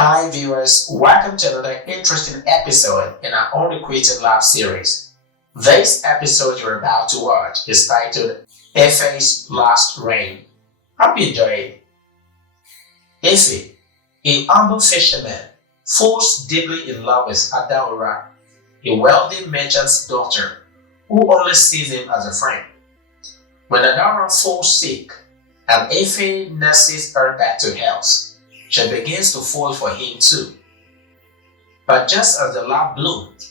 Hi viewers, welcome to another interesting episode in our Urequited Love series. This episode you're about to watch is titled EFE'S Last Reign. Hope you enjoy it. Efe, a humble fisherman, falls deeply in love with Adaora, a wealthy merchant's daughter who only sees him as a friend. When Adaora falls sick and Efe nurses her back to health, she begins to fall for him too. But just as the love bloomed,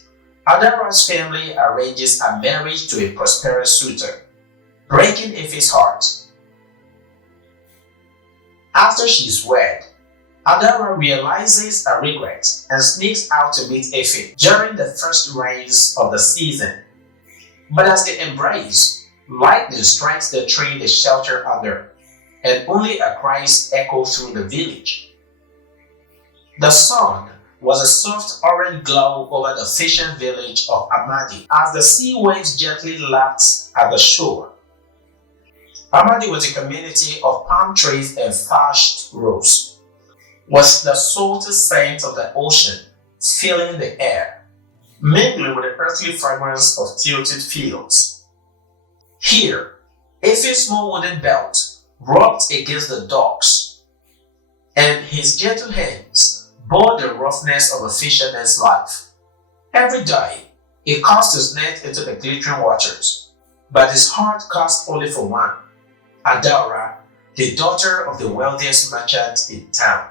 Adaora's family arranges a marriage to a prosperous suitor, breaking Efe's heart. After she's wed, Adaora realizes her regret and sneaks out to meet Efe during the first rains of the season. But as they embrace, lightning strikes the tree they shelter under, and only her cries echo through the village. The sun was a soft orange glow over the fishing village of Amadi as the sea waves gently lapped at the shore. Amadi was a community of palm trees and thatched roofs, with the salty scent of the ocean filling the air, mingling with the earthly fragrance of tilted fields. Here, Efe's small wooden belt rubbed against the docks, and his gentle hands bore the roughness of a fisherman's life. Every day, he cast his net into the glittering waters, but his heart cast only for one, Adaora, the daughter of the wealthiest merchant in town.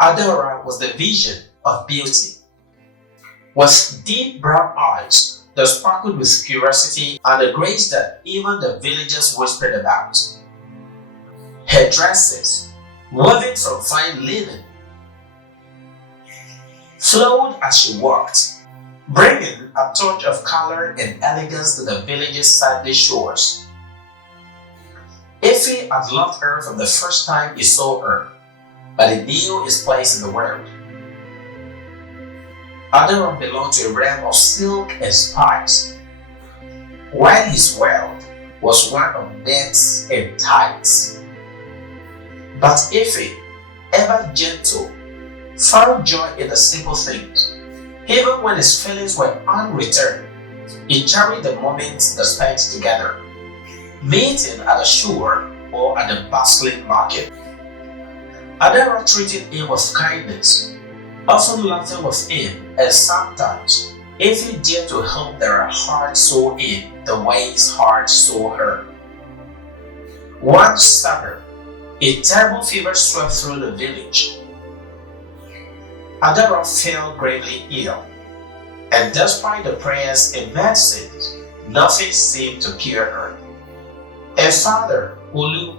Adaora was the vision of beauty, with deep brown eyes that sparkled with curiosity and a grace that even the villagers whispered about. Her dresses, woven from fine linen, flowed as she walked, bringing a touch of color and elegance to the village's sandy shores. Efe had loved her from the first time he saw her, but he knew his place in the world. Adaora belonged to a realm of silk and spice, while his wealth was one of nets and tights. But Efe, ever gentle, found joy in the simple things. Even when his feelings were unreturned, he cherished the moments they spent together, meeting at the shore or at the bustling market. Adaora treated him with kindness, often laughing with him, and sometimes Efe dared to hope that her heart saw him the way his heart saw her. One summer, a terrible fever swept through the village. Adaora fell gravely ill, and despite the prayers and medicines, nothing seemed to cure her. Her father, Olu,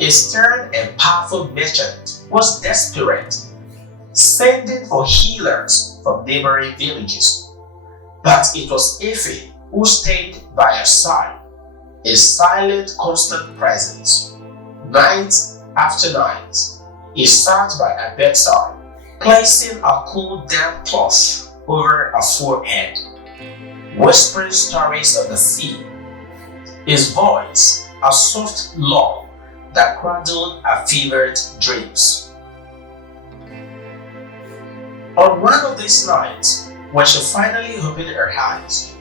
a stern and powerful merchant, was desperate, sending for healers from neighboring villages. But it was Efe who stayed by her side, a silent, constant presence. Night after night, he sat by her bedside, placing a cool damp cloth over her forehead, whispering stories of the sea, his voice a soft lull that cradled her fevered dreams. On one of these nights, when she finally opened her eyes,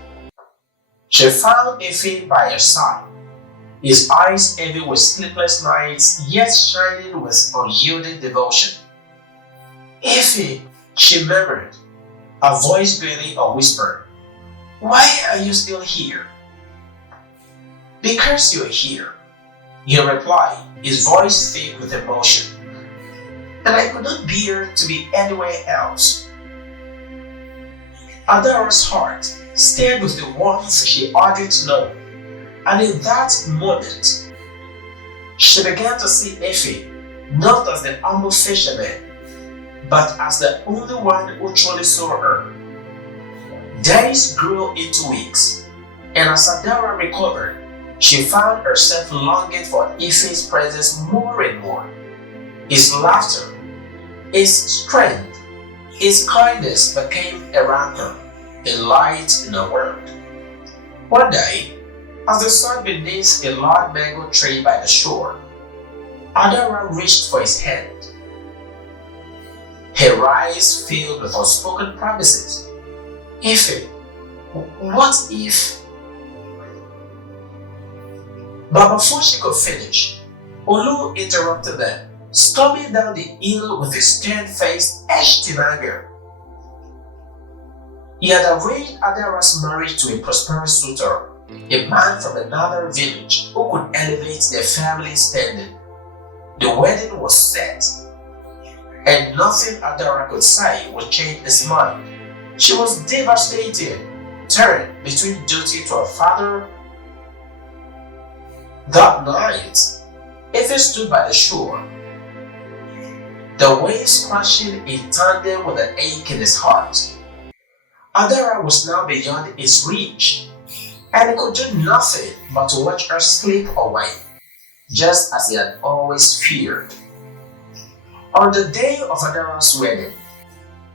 she found Efe by her side, his eyes heavy with sleepless nights, yet shining with unyielding devotion. Efe, she murmured, her voice barely a whisper, "Why are you still here?" "Because you're here," he replied, his voice thick with emotion, "and I could not bear to be anywhere else." Adaora's heart stirred with the warmth she hardly known. And in that moment, she began to see Efe not as the humble fisherman, but as the only one who truly saw her. Days grew into weeks, and as Adaora recovered, she found herself longing for Efe's presence more and more. His laughter, his strength, his kindness became around her, a light in her world. One day, as they sat beneath a large mango tree by the shore, Adaora reached for his hand, her eyes filled with unspoken promises. Efe, what if? But before she could finish, Olu interrupted them, storming down the hill with his stern face etched in anger. He had arranged Adara's marriage to a prosperous suitor, a man from another village who could elevate their family standing. The wedding was set, and nothing Adara could say would change his mind. She was devastated, torn between duty to her father. That night, Efe stood by the shore, the waves crashing in tandem with an ache in his heart. Adara was now beyond his reach, and he could do nothing but to watch her slip away, just as he had always feared. On the day of Adara's wedding,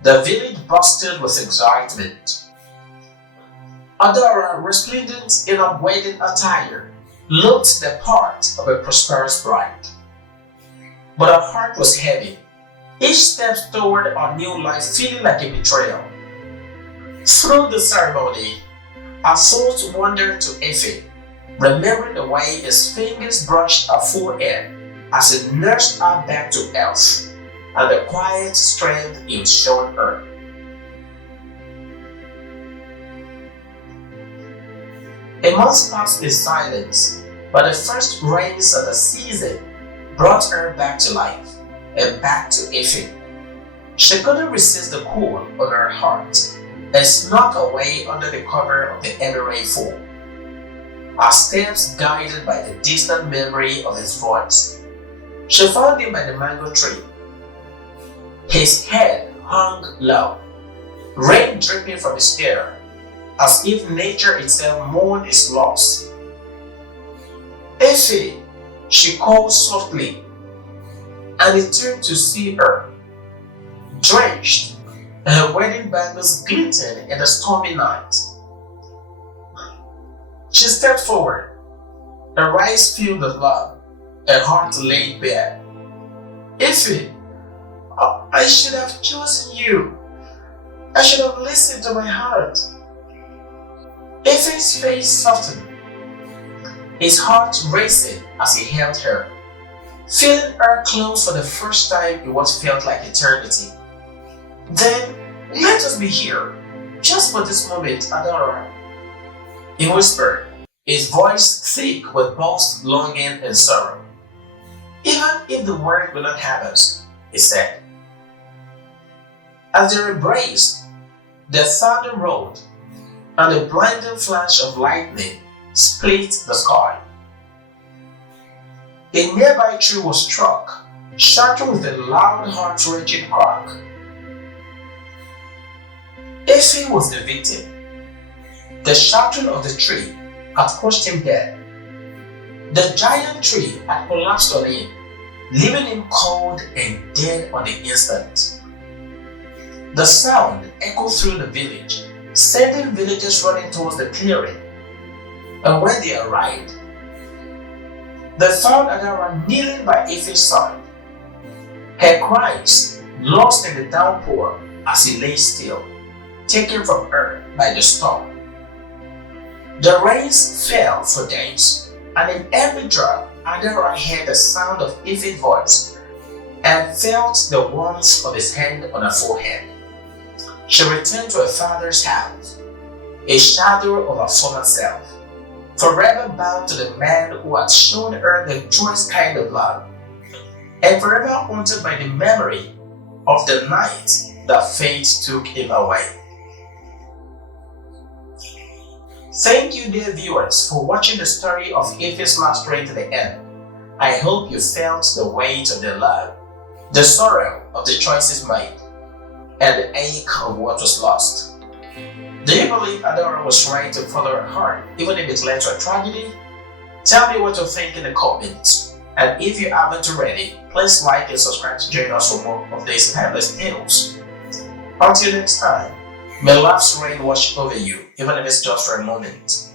the village bustled with excitement. Adara, resplendent in her wedding attire, looked the part of a prosperous bride. But her heart was heavy, each step toward her new life feeling like a betrayal. Through the ceremony, her thoughts wandered to Efe, remembering the way his fingers brushed her forehead as he nursed her back to health, and the quiet strength he had shown her. A month passed in silence, but the first rains of the season brought her back to life and back to Efe. She couldn't resist the cool on her heart and snuck away under the cover of the Emery fall. Her steps guided by the distant memory of his voice. She found him by the mango tree. His head hung low, rain dripping from his hair, as if nature itself mourned his loss. Efe, she called softly, and he turned to see her, drenched, her wedding bangles glistened in the stormy night. She stepped forward, her eyes filled with love, her heart laid bare. Efe, I should have chosen you. I should have listened to my heart. Efe's face softened, his heart racing as he held her, feeling her close for the first time in what felt like eternity. Then, let us be here, just for this moment, Adara, he whispered, his voice thick with both longing and sorrow. Even if the world will not have us, he said. As they embraced, the thunder rolled, and a blinding flash of lightning split the sky. A nearby tree was struck, shattering with a loud, heart-wrenching crack. Efe was the victim. The shattering of the tree had crushed him dead. The giant tree had collapsed on him, leaving him cold and dead on the instant. The sound echoed through the village, sending villagers running towards the clearing. And when they arrived, they found Adara kneeling by Efe's side, her cries lost in the downpour as he lay still, taken from her by the storm. The rains fell for days, and in every drop, Adara heard the sound of Efe's voice and felt the warmth of his hand on her forehead. She returned to her father's house, a shadow of her former self, forever bound to the man who had shown her the truest kind of love, and forever haunted by the memory of the night that fate took him away. Thank you, dear viewers, for watching the story of Efe's last story to the end. I hope you felt the weight of the love, the sorrow of the choices made, and the ache of what was lost. Do you believe Adara was right to follow her heart, even if it led to a tragedy? Tell me what you think in the comments. And if you haven't already, please like and subscribe to join us for more of these timeless tales. Until next time, may love's rain wash over you, even if it's just for a moment.